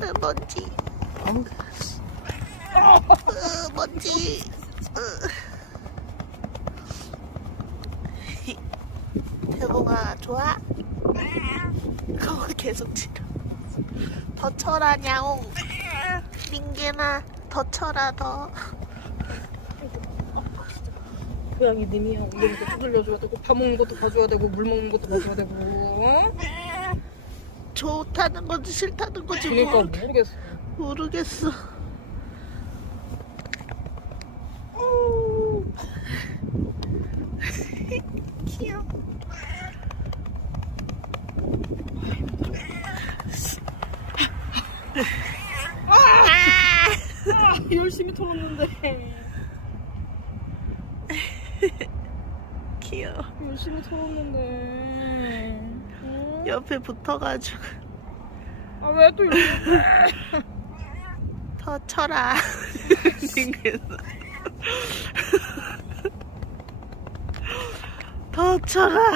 으, 먼지. 으, 먼지. 으. 태봉아 좋아? 그거 계속 치러. 더 쳐라 냐옹. 민기나 더 쳐라 더. 고양이 님이야. 이런 것도 두들려줘야 되고, 밥 먹는 것도 봐줘야 되고, 물 먹는 것도 봐줘야 되고. 어? 좋다는 건지 싫다는 건지 그러니까 모르, 모르겠어. 모르겠어. 오. 귀여워. 아! 열심히 털었는데. 귀여워. 열심히 털었는데. 어? 옆에 붙어가지고 아, 왜 또 이렇게. 더 쳐라. 링크에서. 더 쳐라.